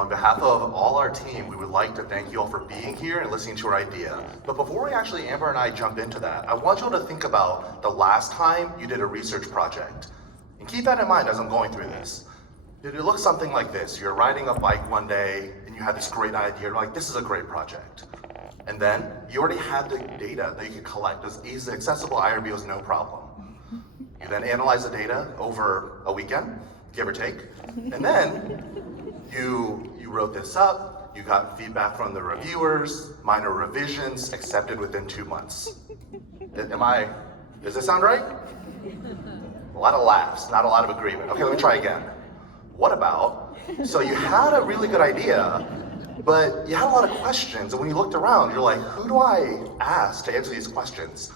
On behalf of all our team, we would like to thank you all for being here and listening to our idea. But before we actually, Amber and I, jump into that, I want you all to think about the last time you did a research project. And keep that in mind as I'm going through this. Did it look something like this? You're riding a bike one day and you had this great idea. You're like, this is a great project. And then you already had the data that you could collect. It was easily accessible. IRB was no problem. You then analyze the data over a weekend, give or take. And then you wrote this up, you got feedback from the reviewers, minor revisions, accepted within 2 months. Does this sound right? A lot of laughs, not a lot of agreement. Okay, let me try again. What about, so you had a really good idea, but you had a lot of questions, and when you looked around, you're like, who do I ask to answer these questions?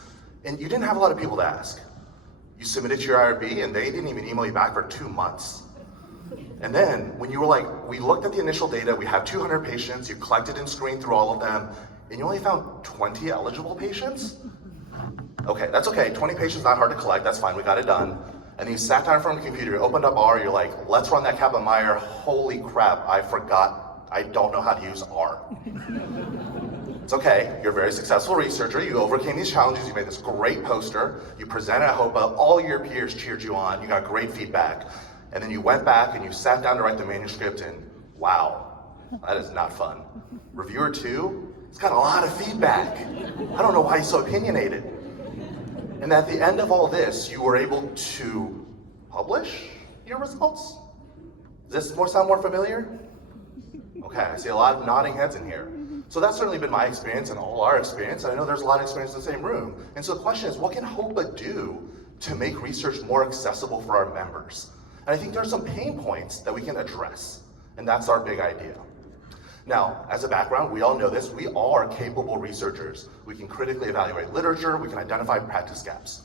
And you didn't have a lot of people to ask. You submitted to your IRB, and they didn't even email you back for 2 months. And then, when you were like, we looked at the initial data, we have 200 patients, you collected and screened through all of them, and you only found 20 eligible patients? Okay, that's okay, 20 patients, not hard to collect, that's fine, we got it done. And then you sat down in front of the computer, you opened up R, you're like, let's run that Kaplan-Meier, holy crap, I forgot, I don't know how to use R. It's okay, you're a very successful researcher, you overcame these challenges, you made this great poster, you presented at HOPA, all your peers cheered you on, you got great feedback. And then you went back and you sat down to write the manuscript and wow, that is not fun. Reviewer 2, he's got a lot of feedback. I don't know why he's so opinionated. And at the end of all this, you were able to publish your results? Does this sound more familiar? Okay, I see a lot of nodding heads in here. So that's certainly been my experience and all our experience, and I know there's a lot of experience in the same room. And so the question is, what can HOPA do to make research more accessible for our members? And I think there are some pain points that we can address, and that's our big idea. Now, as a background, we all know this, we are capable researchers. We can critically evaluate literature, we can identify practice gaps.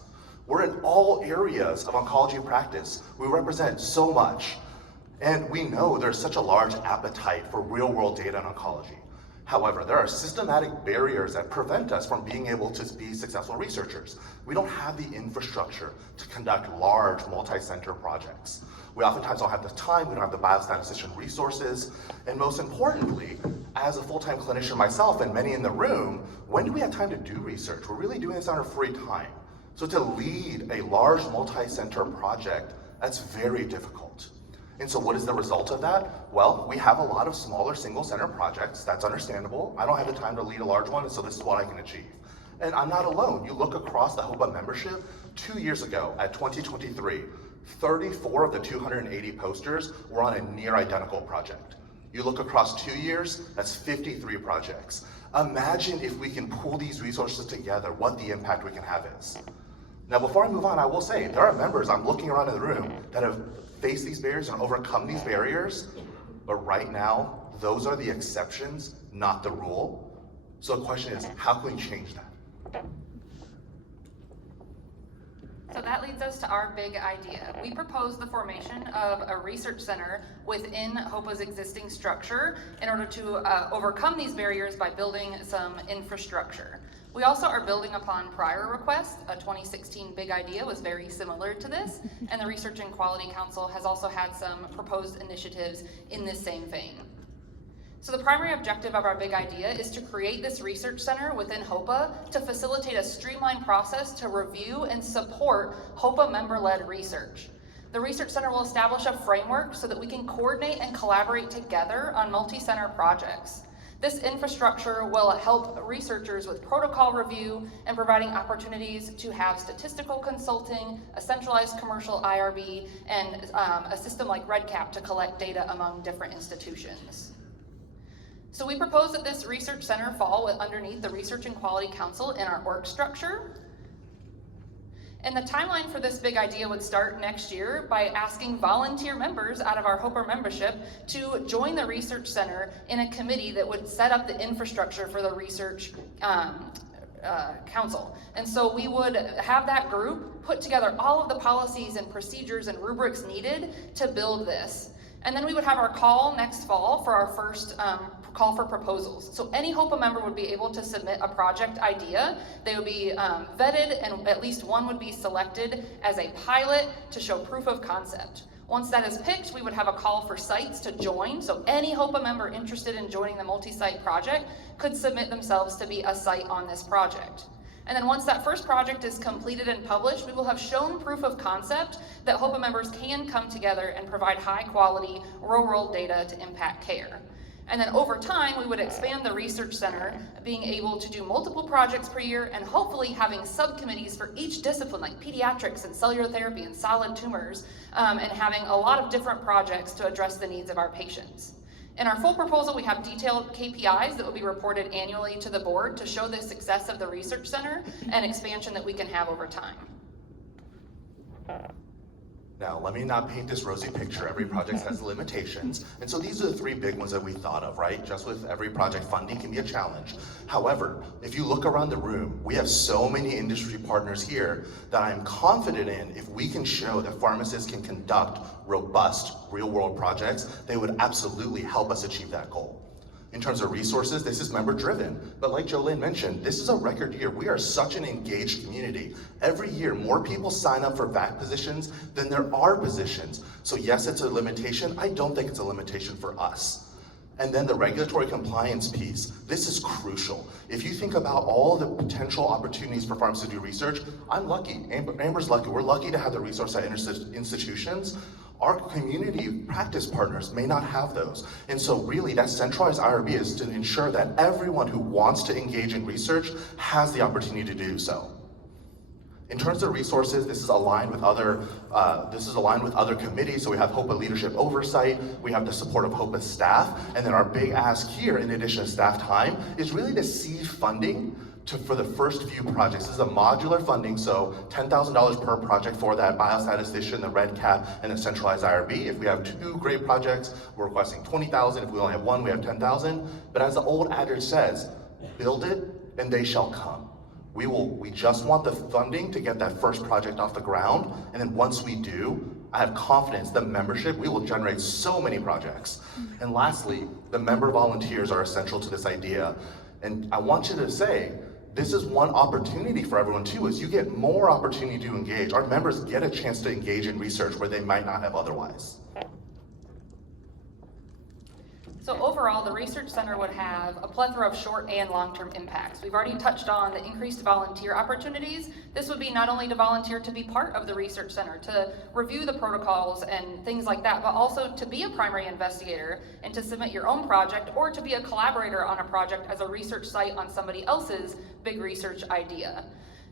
We're in all areas of oncology practice. We represent so much, and we know there's such a large appetite for real-world data in oncology. However, there are systematic barriers that prevent us from being able to be successful researchers. We don't have the infrastructure to conduct large multi-center projects. We oftentimes don't have the time, we don't have the biostatistician resources, and most importantly, as a full-time clinician myself and many in the room, when do we have time to do research? We're really doing this on our free time. So to lead a large multi-center project, that's very difficult. And so what is the result of that? Well, we have a lot of smaller single-center projects. That's understandable. I don't have the time to lead a large one, and so this is what I can achieve. And I'm not alone. You look across the HOPA membership, 2 years ago, at 2023, 34 of the 280 posters were on a near identical project. You look across 2 years, that's 53 projects. Imagine if we can pool these resources together, what the impact we can have is. Now, before I move on, I will say, there are members, I'm looking around in the room, that have faced these barriers and overcome these barriers, but right now, those are the exceptions, not the rule. So the question is, how can we change that? So that leads us to our big idea. We propose the formation of a research center within HOPA's existing structure in order to overcome these barriers by building some infrastructure. We also are building upon prior requests. A 2016 big idea was very similar to this, and the Research and Quality Council has also had some proposed initiatives in this same vein. So the primary objective of our big idea is to create this research center within HOPA to facilitate a streamlined process to review and support HOPA member-led research. The research center will establish a framework so that we can coordinate and collaborate together on multi-center projects. This infrastructure will help researchers with protocol review and providing opportunities to have statistical consulting, a centralized commercial IRB, and a system like REDCap to collect data among different institutions. So we propose that this research center fall underneath the Research and Quality Council in our org structure. And the timeline for this big idea would start next year by asking volunteer members out of our HOPA membership to join the research center in a committee that would set up the infrastructure for the research council. And so we would have that group put together all of the policies and procedures and rubrics needed to build this. And then we would have our call next fall for our first call for proposals. So any HOPA member would be able to submit a project idea. They would be vetted, and at least one would be selected as a pilot to show proof of concept. Once that is picked, we would have a call for sites to join. So any HOPA member interested in joining the multi-site project could submit themselves to be a site on this project. And then once that first project is completed and published, we will have shown proof of concept that HOPA members can come together and provide high quality real-world data to impact care. And then over time, we would expand the research center, being able to do multiple projects per year and hopefully having subcommittees for each discipline, like pediatrics and cellular therapy and solid tumors, and having a lot of different projects to address the needs of our patients. In our full proposal, we have detailed KPIs that will be reported annually to the board to show the success of the research center and expansion that we can have over time. Now, let me not paint this rosy picture. Every project has limitations. And so these are the three big ones that we thought of, right? Just with every project, funding can be a challenge. However, if you look around the room, we have so many industry partners here that I'm confident in if we can show that pharmacists can conduct robust real-world projects, they would absolutely help us achieve that goal. In terms of resources, this is member driven. But like Jolene mentioned, this is a record year. We are such an engaged community. Every year, more people sign up for VAC positions than there are positions. So yes, it's a limitation. I don't think it's a limitation for us. And then the regulatory compliance piece, this is crucial. If you think about all the potential opportunities for pharmacists to do research, I'm lucky, Amber's lucky. We're lucky to have the resource at institutions. Our community practice partners may not have those. And so really that centralized IRB is to ensure that everyone who wants to engage in research has the opportunity to do so. In terms of resources, this is aligned with other committees. So we have HOPA leadership oversight, we have the support of HOPA staff, and then our big ask here, in addition to staff time, is really to seed funding for the first few projects. This is a modular funding, so $10,000 per project for that biostatistician, the red cap, and the centralized IRB. If we have two great projects, we're requesting $20,000. If we only have one, we have $10,000. But as the old adage says, build it and they shall come. We just want the funding to get that first project off the ground, and then once we do, I have confidence the membership, we will generate so many projects. And lastly, the member volunteers are essential to this idea. And I want you to say, this is one opportunity for everyone too, is you get more opportunity to engage. Our members get a chance to engage in research where they might not have otherwise. So overall, the Research Center would have a plethora of short and long-term impacts. We've already touched on the increased volunteer opportunities. This would be not only to volunteer to be part of the Research Center, to review the protocols and things like that, but also to be a primary investigator and to submit your own project, or to be a collaborator on a project as a research site on somebody else's big research idea.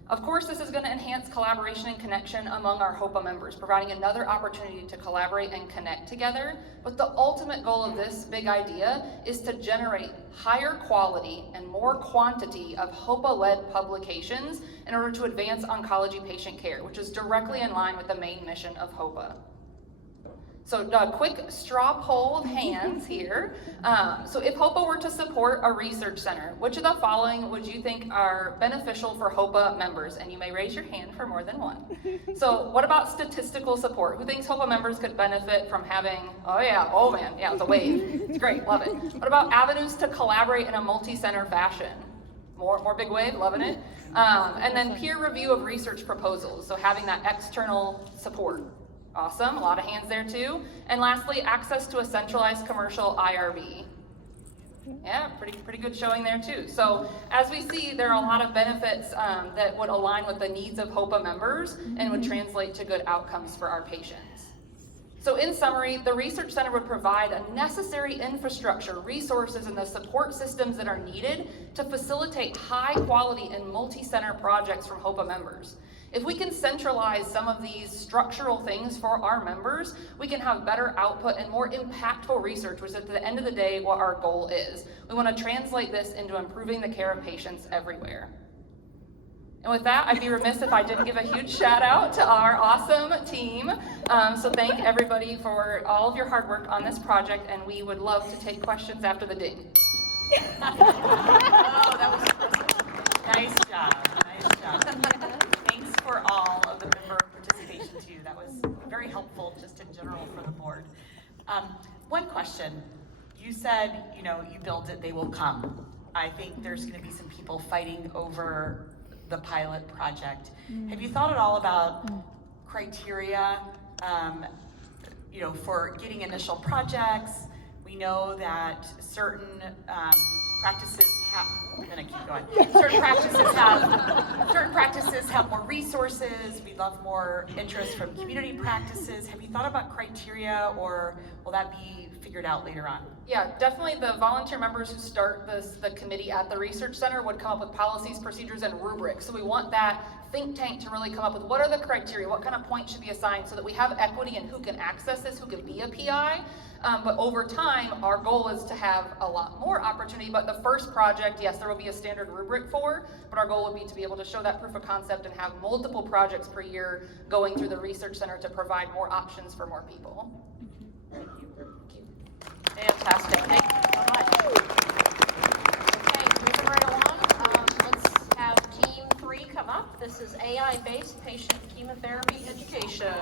Of course, this is going to enhance collaboration and connection among our HOPA members, providing another opportunity to collaborate and connect together. But the ultimate goal of this big idea is to generate higher quality and more quantity of HOPA-led publications in order to advance oncology patient care, which is directly in line with the main mission of HOPA. So a quick straw poll of hands here. So if HOPA were to support a research center, which of the following would you think are beneficial for HOPA members? And you may raise your hand for more than one. So what about statistical support? Who thinks HOPA members could benefit from having, oh man, yeah, it's a wave. It's great, love it. What about avenues to collaborate in a multi-center fashion? More big wave, loving it. And then peer review of research proposals, so having that external support. Awesome, a lot of hands there too. And lastly, access to a centralized commercial IRB. Yeah, pretty good showing there too. So as we see, there are a lot of benefits that would align with the needs of HOPA members and would translate to good outcomes for our patients. So in summary, the Research Center would provide a necessary infrastructure, resources, and the support systems that are needed to facilitate high quality and multi-center projects from HOPA members. If we can centralize some of these structural things for our members, we can have better output and more impactful research, which is at the end of the day what our goal is. We want to translate this into improving the care of patients everywhere. And with that, I'd be remiss if I didn't give a huge shout out to our awesome team. So thank everybody for all of your hard work on this project, and we would love to take questions after the ding. Oh, that was impressive. Nice job. Thanks for all of the member participation too. That was very helpful just in general for the board. One question. You said, you build it, they will come. I think there's going to be some people fighting over the pilot project. Have you thought at all about criteria for getting initial projects. We know that certain practices have, I'm gonna keep going. Certain practices have more resources. We love more interest from community practices. Have you thought about criteria, or will that be figured out later on? Yeah, definitely the volunteer members who start the committee at the research center would come up with policies, procedures, and rubrics. So we want that think tank to really come up with what are the criteria, what kind of points should be assigned so that we have equity in who can access this, who can be a PI. But over time, our goal is to have a lot more opportunity. But the first project, yes, there will be a standard rubric for, but our goal would be to be able to show that proof of concept and have multiple projects per year going through the research center to provide more options for more people. Fantastic. Thank you so much. Okay, moving right along. Let's have team 3 come up. This is AI-based patient chemotherapy education.